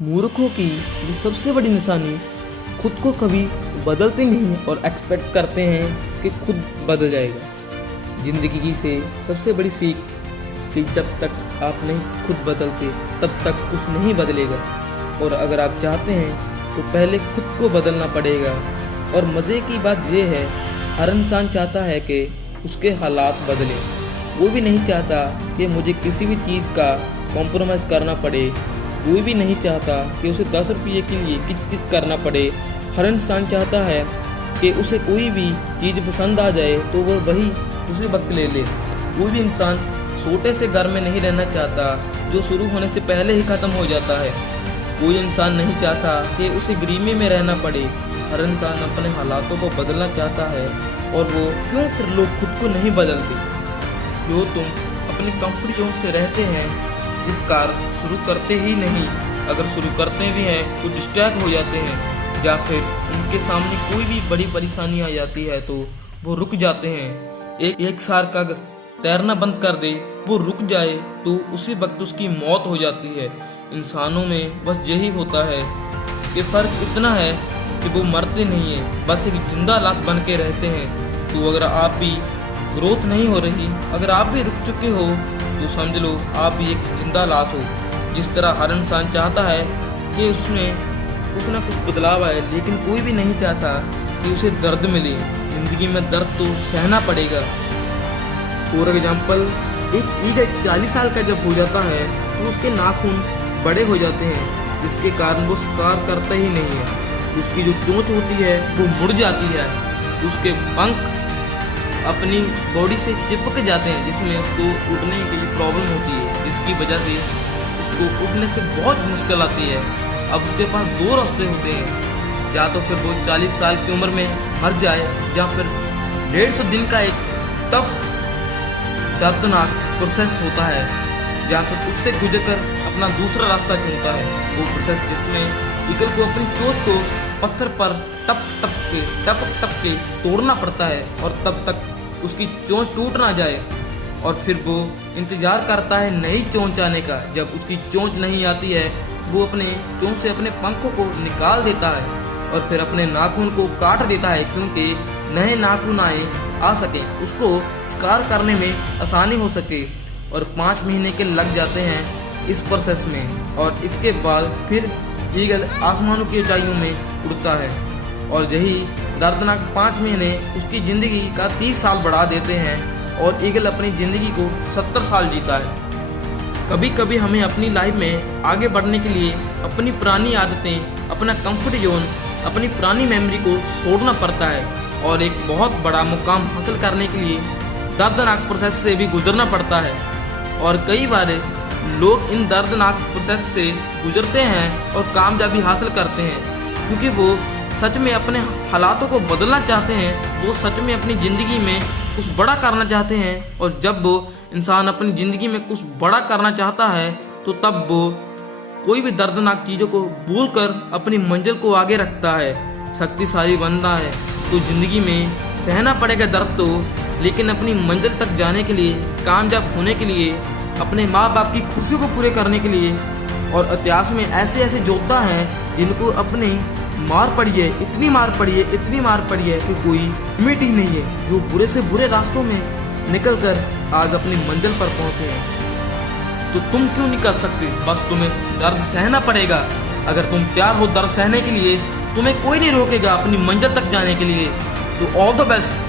मूर्खों की जो सबसे बड़ी निशानी खुद को कभी बदलते नहीं और एक्सपेक्ट करते हैं कि खुद बदल जाएगा। ज़िंदगी से सबसे बड़ी सीख कि जब तक आप नहीं खुद बदलते तब तक कुछ नहीं बदलेगा, और अगर आप चाहते हैं तो पहले खुद को बदलना पड़ेगा। और मज़े की बात यह है, हर इंसान चाहता है कि उसके हालात बदलें। वो भी नहीं चाहता कि मुझे किसी भी चीज़ का कॉम्प्रोमाइज़ करना पड़े। कोई भी नहीं चाहता कि उसे 10 रुपये के लिए किच करना पड़े। हर इंसान चाहता है कि उसे कोई भी चीज़ पसंद आ जाए तो वह वही उसी वक्त ले ले। कोई भी इंसान छोटे से घर में नहीं रहना चाहता जो शुरू होने से पहले ही ख़त्म हो जाता है। कोई इंसान नहीं चाहता कि उसे गरीबी में रहना पड़े। हर इंसान अपने हालातों को बदलना चाहता है, और वो क्यों फिर लोग खुद को नहीं बदलते? जो तुम अपनी कंफर्ट जोन से रहते हैं, जिस कारण शुरू करते ही नहीं, अगर शुरू करते भी हैं तो डिस्ट्रैक्ट हो जाते हैं, या फिर उनके सामने कोई भी बड़ी परेशानी आ जाती है तो वो रुक जाते हैं। एक शार्क अगर तैरना बंद कर दे, वो रुक जाए तो उसी वक्त उसकी मौत हो जाती है। इंसानों में बस यही होता है कि फ़र्क इतना है कि वो मरते नहीं हैं, बस एक जिंदा लाश बन के रहते हैं। तो अगर आप भी ग्रोथ नहीं हो रही, अगर आप भी रुक चुके हो, तो समझ लो आप भी एक जिंदा लाश हो। जिस तरह हर इंसान चाहता है कि उसमें कुछ ना कुछ बदलाव आए, लेकिन कोई भी नहीं चाहता कि उसे दर्द मिले। ज़िंदगी में दर्द तो सहना पड़ेगा। फॉर एग्जाम्पल, एक ईगल 40 साल का जब हो जाता है तो उसके नाखून बड़े हो जाते हैं, जिसके कारण वो शिकार करता ही नहीं है। उसकी जो चोंच होती है वो मुड़ जाती है, उसके पंख अपनी बॉडी से चिपक जाते हैं, जिसमें उसको उड़ने की प्रॉब्लम होती है, जिसकी वजह से उसको उड़ने से बहुत मुश्किल आती है। अब उसके पास 2 रास्ते होते हैं, या तो फिर वो 40 साल की उम्र में मर जाए, या फिर 150 दिन का एक टफ दर्दनाक प्रोसेस होता है, या फिर उससे गुजरकर अपना दूसरा रास्ता चुनता है। वो प्रोसेस जिसमें ईगल को अपनी चोंच को पत्थर पर टप टप के तोड़ना पड़ता है, और तब तक उसकी चोंच टूट ना जाए। और फिर वो इंतजार करता है नई चोंच आने का। जब उसकी चोंच नहीं आती है, वो अपने चोंच से अपने पंखों को निकाल देता है, और फिर अपने नाखून को काट देता है, क्योंकि नए नाखून आ सके, उसको शिकार करने में आसानी हो सके। और 5 महीने के लग जाते हैं इस प्रोसेस में, और इसके बाद फिर ईगल आसमानों की ऊंचाइयों में उड़ता है। और यही दर्दनाक 5 महीने उसकी ज़िंदगी का 30 साल बढ़ा देते हैं, और ईगल अपनी ज़िंदगी को 70 साल जीता है। कभी कभी हमें अपनी लाइफ में आगे बढ़ने के लिए अपनी पुरानी आदतें, अपना कंफर्ट जोन, अपनी पुरानी मेमोरी को छोड़ना पड़ता है, और एक बहुत बड़ा मुकाम हासिल करने के लिए दर्दनाक प्रोसेस से भी गुजरना पड़ता है। और कई बार लोग इन दर्दनाक प्रोसेस से गुजरते हैं और कामयाबी हासिल करते हैं, क्योंकि वो सच में अपने हालातों को बदलना चाहते हैं। वो सच में अपनी ज़िंदगी में कुछ बड़ा करना चाहते हैं, और जब वो इंसान अपनी ज़िंदगी में कुछ बड़ा करना चाहता है, तो तब वो कोई भी दर्दनाक चीज़ों को भूलकर अपनी मंजिल को आगे रखता है। शक्तिशाली बनता है तो ज़िंदगी में सहना पड़ेगा दर्द तो, लेकिन अपनी मंजिल तक जाने के लिए, कामयाब होने के लिए, अपने माँ बाप की खुशी को पूरे करने के लिए। और इतिहास में ऐसे ऐसे योद्धा हैं जिनको अपनी मार पड़ी है, इतनी मार पड़ी है कि कोई लिमिट ही नहीं है, जो बुरे से बुरे रास्तों में निकलकर आज अपनी मंजिल पर पहुंचे हैं। तो तुम क्यों नहीं कर सकते? बस तुम्हें दर्द सहना पड़ेगा। अगर तुम तैयार हो दर्द सहने के लिए, तुम्हें कोई नहीं रोकेगा अपनी मंजिल तक जाने के लिए। तो ऑल द बेस्ट।